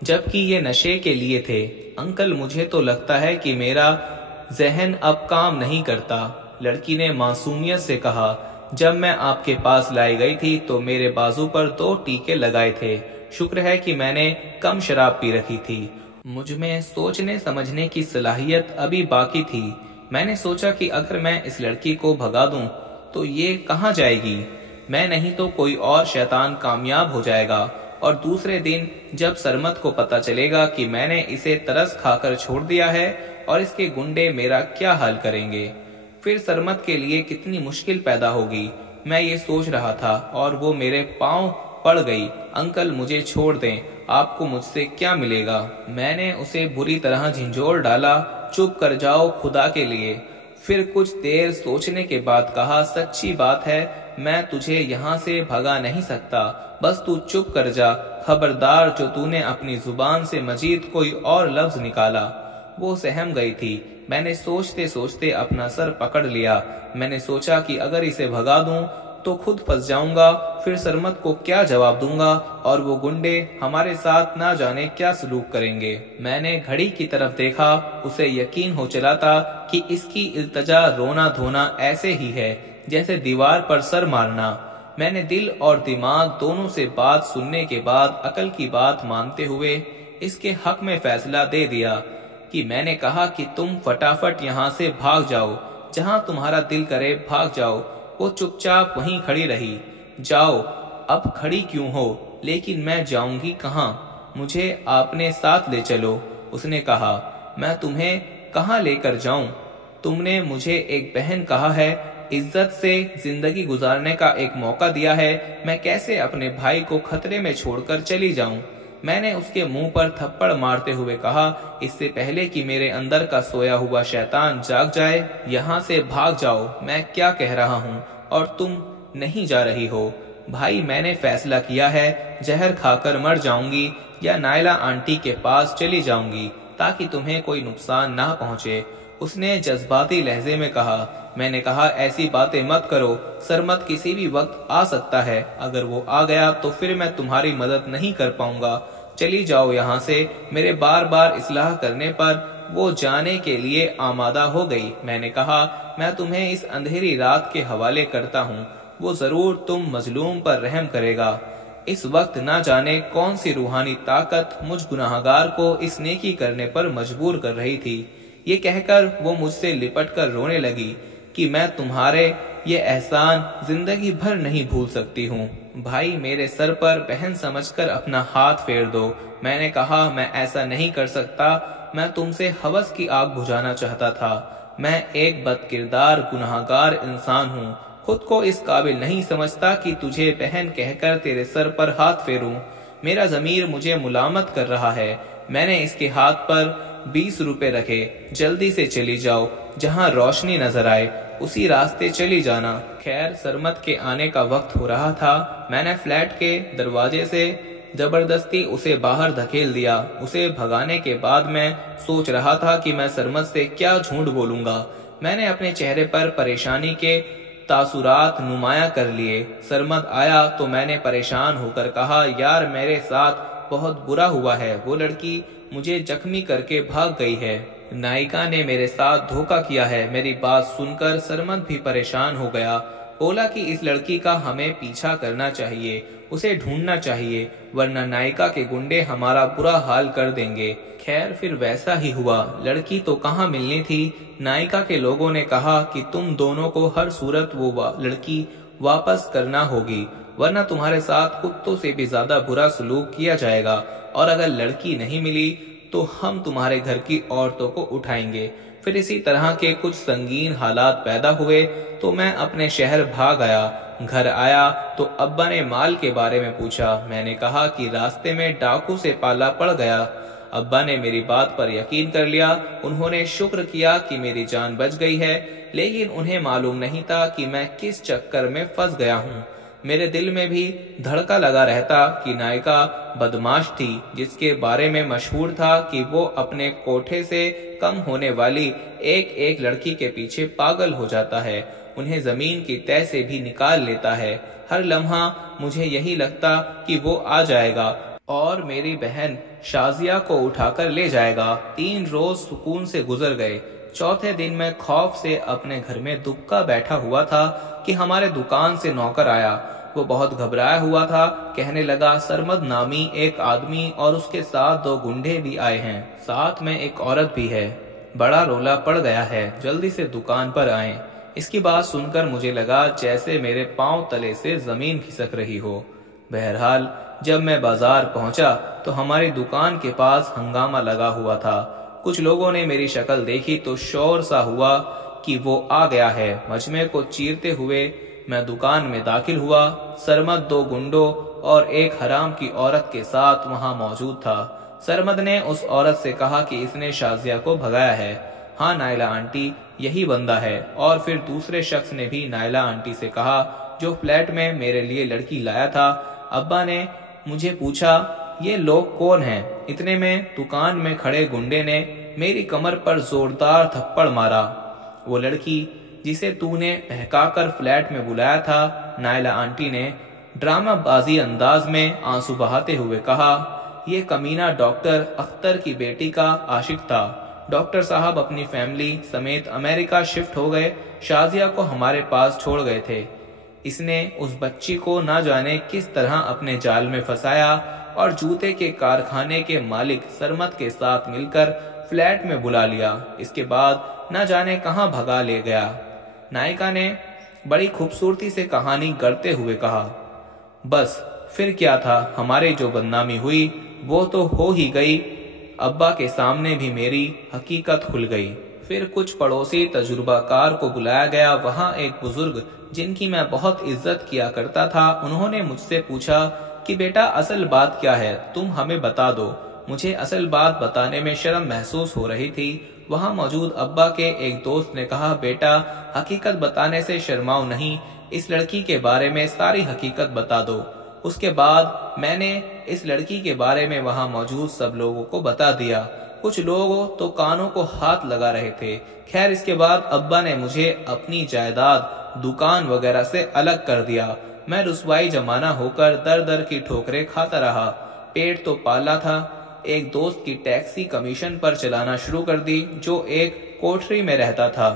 جبکہ یہ نشے کے لیے تھے۔ انکل مجھے تو لگتا ہے کہ میرا ذہن اب کام نہیں کرتا۔ لڑکی نے معصومیت سے کہا، جب میں آپ کے پاس لائی گئی تھی تو میرے بازو پر 2 ٹیکے لگائے تھے۔ شکر ہے کہ میں نے کم شراب پی رکھی تھی۔ مجھ میں سوچنے سمجھنے کی صلاحیت ابھی باقی تھی۔ میں نے سوچا کہ اگر میں اس لڑکی کو بھگا دوں تو یہ کہاں جائے گی؟ میں نہیں تو کوئی اور شیطان کامیاب ہو جائے گا، اور دوسرے دن جب سرمت کو پتہ چلے گا کہ میں نے اسے ترس کھا کر چھوڑ دیا ہے اور اس کے گنڈے میرا کیا حال کریں گے، پھر سرمت کے لیے کتنی مشکل پیدا ہوگی۔ میں یہ سوچ رہا تھا اور وہ میرے پاؤں پڑ گئی۔ انکل مجھے چھوڑ دیں، آپ کو مجھ سے کیا ملے گا؟ میں نے اسے بری طرح جھنجھوڑ ڈالا، چپ کر جاؤ خدا کے لیے۔ پھر کچھ دیر سوچنے کے بعد کہا، سچی بات ہے میں تجھے یہاں سے بھگا نہیں سکتا، بس تو چپ کر جا، خبردار جو تو نے اپنی زبان سے مزید کوئی اور لفظ نکالا۔ وہ سہم گئی تھی۔ میں نے سوچتے سوچتے اپنا سر پکڑ لیا۔ میں نے سوچا کہ اگر اسے بھگا دوں تو خود پھنس جاؤں گا، پھر سرمت کو کیا جواب دوں گا، اور وہ گنڈے ہمارے ساتھ نہ جانے کیا سلوک کریں گے۔ میں نے گھڑی کی طرف دیکھا، اسے یقین ہو چلا تھا کہ اس کی التجا رونا دھونا ایسے ہی ہے جیسے دیوار پر سر مارنا۔ میں نے دل اور دماغ دونوں سے بات سننے کے بعد عقل کی بات مانتے ہوئے اس کے حق میں فیصلہ دے دیا کہ میں نے کہا کہ تم فٹافٹ یہاں سے بھاگ جاؤ، جہاں تمہارا دل کرے بھاگ جاؤ۔ وہ چپ چاپ وہیں کھڑی رہی۔ جاؤ، اب کھڑی کیوں ہو؟ لیکن میں جاؤں گی کہاں؟ مجھے اپنے ساتھ لے چلو، اس نے کہا۔ میں تمہیں کہاں لے کر جاؤں؟ تم نے مجھے ایک بہن کہا ہے، عزت سے زندگی گزارنے کا ایک موقع دیا ہے، میں کیسے اپنے بھائی کو خطرے میں چھوڑ کر چلی جاؤں؟ میں نے اس کے منہ پر تھپڑ مارتے ہوئے کہا، اس سے پہلے کہ میرے اندر کا سویا ہوا شیطان جاگ جائے، یہاں سے بھاگ جاؤ۔ میں کیا کہہ رہا ہوں اور تم نہیں جا رہی ہو؟ بھائی میں نے فیصلہ کیا ہے، زہر کھا کر مر جاؤں گی یا نائلہ آنٹی کے پاس چلی جاؤں گی تاکہ تمہیں کوئی نقصان نہ پہنچے۔ اس نے جذباتی لہجے میں کہا۔ میں نے کہا، ایسی باتیں مت کرو، سرمت کسی بھی وقت آ سکتا ہے، اگر وہ آ گیا تو پھر میں تمہاری مدد نہیں کر پاؤں گا۔ چلی جاؤ یہاں سے۔ میرے بار بار اصلاح کرنے پر وہ جانے کے لیے آمادہ ہو گئی۔ میں نے کہا، میں تمہیں اس اندھیری رات کے حوالے کرتا ہوں، وہ ضرور تم مظلوم پر رحم کرے گا۔ اس وقت نہ جانے کون سی روحانی طاقت مجھ گناہگار کو اس نیکی کرنے پر مجبور کر رہی تھی۔ یہ کہہ کر وہ مجھ سے لپٹ کر رونے لگی کہ میں تمہارے یہ احسان زندگی بھر نہیں بھول سکتی ہوں۔ بھائی میرے سر پر بہن سمجھ کر اپنا ہاتھ پھیر دو۔ میں نے کہا، میں ایسا نہیں کر سکتا، میں تم سے ہوس کی آگ بجھانا چاہتا تھا۔ میں ایک بد کردار گناہگار انسان ہوں، خود کو اس قابل نہیں سمجھتا کہ تجھے بہن کہہ کر تیرے سر پر ہاتھ پھیروں۔ میرا ضمیر مجھے ملامت کر رہا ہے۔ میں نے اس کے ہاتھ پر 20 روپے رکھے۔ جلدی سے چلی جاؤ، جہاں روشنی نظر آئے اسی راستے چلی جانا۔ خیر سرمت کے آنے کا وقت ہو رہا تھا۔ میں نے فلیٹ کے دروازے سے زبردستی اسے باہر دھکیل دیا۔ اسے بھگانے کے بعد میں سوچ رہا تھا کہ میں سرمت سے کیا جھوٹ بولوں گا۔ میں نے اپنے چہرے پر پریشانی کے تاثرات نمایاں کر لیے۔ سرمت آیا تو میں نے پریشان ہو کر کہا، یار میرے ساتھ بہت برا ہوا ہے، وہ لڑکی مجھے زخمی کر کے بھاگ گئی ہے۔ نائکا نے میرے ساتھ دھوکہ کیا ہے۔ میری بات سن کر سرمت بھی پریشان ہو گیا۔ بولا کہ اس لڑکی کا ہمیں پیچھا کرنا چاہیے، اسے ڈھونڈنا چاہیے، ورنہ نائکا کے گنڈے ہمارا برا حال کر دیں گے۔ خیر پھر ویسا ہی ہوا۔ لڑکی تو کہاں ملنی تھی۔ نائکا کے لوگوں نے کہا کہ تم دونوں کو ہر صورت وہ لڑکی واپس کرنا ہوگی، ورنہ تمہارے ساتھ کتوں سے بھی زیادہ برا سلوک کیا جائے گا، اور اگر لڑکی نہیں ملی تو ہم تمہارے گھر کی عورتوں کو اٹھائیں گے۔ پھر اسی طرح کے کچھ سنگین حالات پیدا ہوئے تو میں اپنے شہر بھاگ آیا۔ گھر آیا تو ابا نے مال کے بارے میں پوچھا۔ میں نے کہا کہ راستے میں ڈاکو سے پالا پڑ گیا۔ ابا نے میری بات پر یقین کر لیا۔ انہوں نے شکر کیا کہ میری جان بچ گئی ہے، لیکن انہیں معلوم نہیں تھا کہ میں کس چکر میں پھنس گیا ہوں۔ میرے دل میں بھی دھڑکا لگا رہتا کہ نائکا بدماش تھی، جس کے بارے میں مشہور تھا کہ وہ اپنے کوٹھے سے کم ہونے والی ایک ایک لڑکی کے پیچھے پاگل ہو جاتا ہے، انہیں زمین کی تہ سے بھی نکال لیتا ہے۔ ہر لمحہ مجھے یہی لگتا کہ وہ آ جائے گا اور میری بہن شازیہ کو اٹھا کر لے جائے گا۔ 3 روز سکون سے گزر گئے۔ چوتھے دن میں خوف سے اپنے گھر میں دبکا بیٹھا ہوا تھا کہ ہمارے دکان سے نوکر آیا۔ وہ بہت گھبرایا ہوا تھا، کہنے لگا سرمد نامی ایک آدمی اور اس کے ساتھ 2 گنڈے بھی آئے ہیں، ساتھ میں ایک عورت بھی ہے، بڑا رولا پڑ گیا ہے، جلدی سے دکان پر آئیں۔ اس کی بات سن کر مجھے لگا جیسے میرے پاؤں تلے سے زمین کھسک رہی ہو۔ بہرحال جب میں بازار پہنچا تو ہماری دکان کے پاس ہنگامہ لگا ہوا تھا۔ کچھ لوگوں نے میری شکل دیکھی تو شور سا ہوا کہ وہ آ گیا ہے۔ مجمع کو چیرتے ہوئے میں دکان میں داخل ہوا۔ سرمد 2 گنڈوں اور ایک حرام کی عورت کے ساتھ وہاں موجود تھا۔ سرمد نے اس عورت سے کہا کہ اس نے شازیہ کو بھگایا ہے۔ ہاں نائلہ آنٹی، یہی بندہ ہے۔ اور پھر دوسرے شخص نے بھی نائلہ آنٹی سے کہا جو فلیٹ میں میرے لیے لڑکی لایا تھا۔ ابا نے مجھے پوچھا یہ لوگ کون ہیں؟ اتنے میں دکان میں کھڑے گنڈے نے میری کمر پر زوردار تھپڑ مارا۔ وہ لڑکی جسے تو نے بہکا کر فلیٹ میں بلایا تھا، نائلہ آنٹی نے ڈرامہ بازی انداز میں آنسو بہاتے ہوئے کہا، یہ کمینہ ڈاکٹر اختر کی بیٹی کا عاشق تھا۔ ڈاکٹر صاحب اپنی فیملی سمیت امریکہ شفٹ ہو گئے، شازیہ کو ہمارے پاس چھوڑ گئے تھے۔ اس نے اس بچی کو نہ جانے کس طرح اپنے جال میں پھنسایا اور جوتے کے کارخانے کے مالک سرمد کے ساتھ مل کر فلیٹ میں بلا لیا۔ اس کے بعد نہ جانے کہاں بھگا لے گیا۔ نائکا نے بڑی خوبصورتی سے کہانی گڑھتے ہوئے کہا، بس پھر کیا تھا، ہماری جو بدنامی ہوئی وہ تو ہو ہی گئی۔ ابا کے سامنے بھی میری حقیقت کھل گئی۔ پھر کچھ پڑوسی تجربہ کار کو بلایا گیا۔ وہاں ایک بزرگ جن کی میں بہت عزت کیا کرتا تھا، انہوں نے مجھ سے پوچھا کہ بیٹا اصل بات کیا ہے، تم ہمیں بتا دو۔ مجھے اصل بات بتانے میں شرم محسوس ہو رہی تھی۔ وہاں موجود ابا کے ایک دوست نے کہا، بیٹا حقیقت بتانے سے شرماؤ نہیں، اس لڑکی کے بارے میں ساری حقیقت بتا دو۔ اس کے بعد میں نے اس لڑکی کے بارے میں وہاں موجود سب لوگوں کو بتا دیا۔ کچھ لوگ تو کانوں کو ہاتھ لگا رہے تھے۔ خیر اس کے بعد ابا نے مجھے اپنی جائیداد، دکان وغیرہ سے الگ کر دیا۔ میں رسوائی جمانہ ہو کر در در کی ٹھوکریں کھاتا رہا۔ پیٹ تو پالا تھا۔ ایک دوست کی ٹیکسی کمیشن پر چلانا شروع کر دی جو ایک کوٹری میں رہتا تھا۔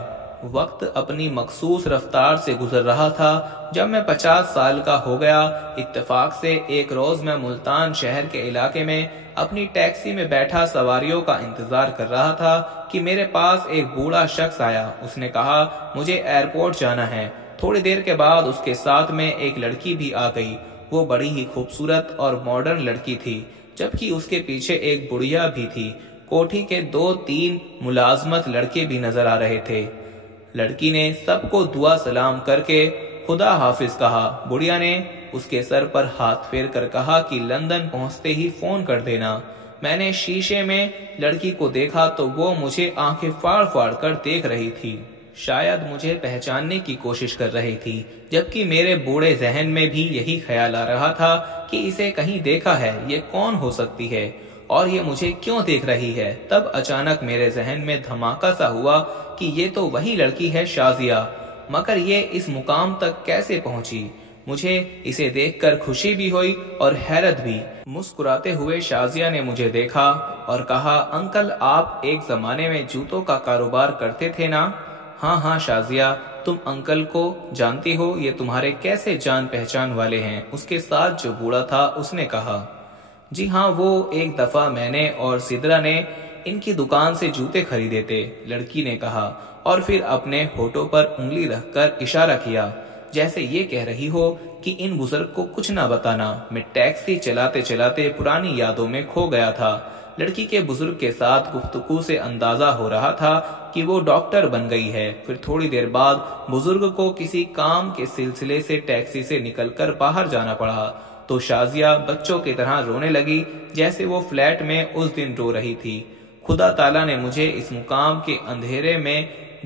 وقت اپنی مخصوص رفتار سے گزر رہا تھا۔ جب میں 50 سال کا ہو گیا، اتفاق سے ایک روز میں ملتان شہر کے علاقے میں اپنی ٹیکسی میں بیٹھا سواریوں کا انتظار کر رہا تھا کہ میرے پاس ایک بوڑھا شخص آیا۔ اس نے کہا مجھے ایئرپورٹ جانا ہے۔ تھوڑی دیر کے بعد اس کے ساتھ میں ایک لڑکی بھی آ گئی۔ وہ بڑی ہی خوبصورت اور ماڈرن لڑکی تھی، جبکہ اس کے پیچھے ایک بڑھیا بھی تھی۔ کوٹھی کے 2-3 ملازمت لڑکے بھی نظر آ رہے تھے۔ لڑکی نے سب کو دعا سلام کر کے خدا حافظ کہا۔ بڑھیا نے اس کے سر پر ہاتھ پھیر کر کہا کہ لندن پہنچتے ہی فون کر دینا۔ میں نے شیشے میں لڑکی کو دیکھا تو وہ مجھے آنکھیں فاڑ فاڑ کر دیکھ رہی تھی، شاید مجھے پہچاننے کی کوشش کر رہی تھی، جبکہ میرے بوڑھے ذہن میں بھی یہی خیال آ رہا تھا کہ اسے کہیں دیکھا ہے، یہ کون ہو سکتی ہے اور یہ مجھے کیوں دیکھ رہی ہے۔ تب اچانک میرے ذہن میں دھماکہ سا ہوا کہ یہ تو وہی لڑکی ہے شازیہ، مگر یہ اس مقام تک کیسے پہنچی؟ مجھے اسے دیکھ کر خوشی بھی ہوئی اور حیرت بھی۔ مسکراتے ہوئے شازیہ نے مجھے دیکھا اور کہا، انکل آپ ایک زمانے میں جوتوں کا کاروبار کرتے تھے نا؟ ہاں شازیہ، تم انکل کو جانتی ہو، یہ تمہارے کیسے جان پہچان والے ہیں؟ اس کے ساتھ جو بوڑھا تھا اس نے کہا، جی ہاں، وہ ایک دفعہ میں نے اور سدرا نے ان کی دکان سے جوتے خریدے تھے، لڑکی نے کہا، اور پھر اپنے ہونٹوں پر انگلی رکھ کر اشارہ کیا جیسے یہ کہہ رہی ہو کہ ان بزرگ کو کچھ نہ بتانا۔ میں ٹیکسی چلاتے چلاتے پرانی یادوں میں کھو گیا تھا۔ لڑکی کے بزرگ کے ساتھ گفتگو سے اندازہ ہو رہا تھا کہ وہ ڈاکٹر بن گئی ہے۔ پھر تھوڑی دیر بعد بزرگ کو کسی کام کے سلسلے سے ٹیکسی سے نکل کر باہر جانا پڑا تو شازیہ بچوں کی طرح رونے لگی جیسے وہ فلیٹ میں اس دن رو رہی تھی۔ خدا تعالیٰ نے مجھے اس مقام کے اندھیرے میں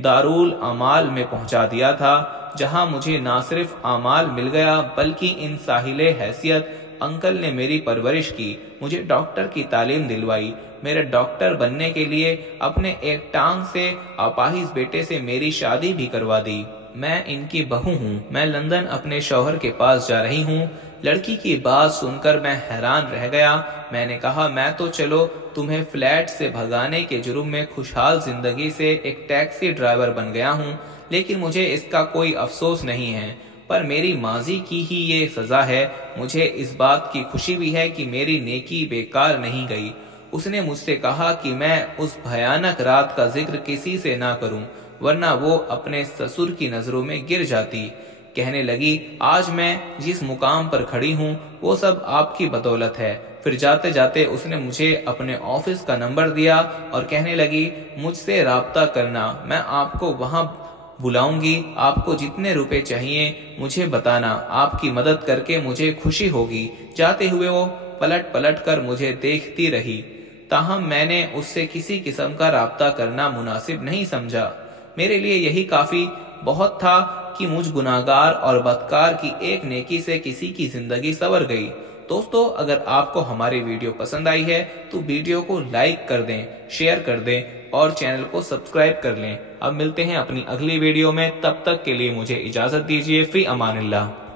دارالاعمال میں پہنچا دیا تھا، جہاں مجھے نہ صرف اعمال مل گیا بلکہ ان ساحل حیثیت انکل نے میری پرورش کی، مجھے ڈاکٹر کی تعلیم دلوائی، میرے ڈاکٹر بننے کے لیے اپنے ایک ٹانگ سے اپاہج بیٹے سے میری شادی بھی کروا دی۔ میں ان کی بہو ہوں، میں لندن اپنے شوہر کے پاس جا رہی ہوں، لڑکی کی بات سن کر میں حیران رہ گیا۔ میں نے کہا میں تو چلو تمہیں فلیٹ سے بھگانے کے جرم میں خوشحال زندگی سے ایک ٹیکسی ڈرائیور بن گیا ہوں، لیکن مجھے اس کا کوئی افسوس نہیں ہے، پر میری ماضی کی ہی یہ سزا ہے۔ مجھے اس بات کی خوشی بھی ہے کہ میری نیکی بیکار نہیں گئی۔ اس نے مجھ سے کہا کہ میں اس بھیانک رات کا ذکر کسی سے نہ کروں، ورنہ وہ اپنے سسر کی نظروں میں گر جاتی۔ کہنے لگی آج میں جس مقام پر کھڑی ہوں وہ سب آپ کی بدولت ہے۔ پھر جاتے جاتے اس نے مجھے اپنے آفس کا نمبر دیا اور کہنے لگی مجھ سے رابطہ کرنا، میں آپ کو وہاں بلاؤں گی، آپ کو جتنے روپے چاہیے مجھے بتانا، آپ کی مدد کر کے مجھے خوشی ہوگی۔ جاتے ہوئے وہ پلٹ پلٹ کر مجھے دیکھتی رہی، تاہم میں نے اس سے کسی قسم کا رابطہ کرنا مناسب نہیں سمجھا۔ میرے لیے یہی کافی بہت تھا کہ مجھ گناہگار اور بدکار کی ایک نیکی سے کسی کی زندگی سنور گئی۔ دوستو، اگر آپ کو ہماری ویڈیو پسند آئی ہے تو ویڈیو کو لائک کر دیں، شیئر کر دیں اور چینل کو سبسکرائب کر لیں۔ اب ملتے ہیں اپنی اگلی ویڈیو میں، تب تک کے لیے مجھے اجازت دیجیے۔ فی امان اللہ۔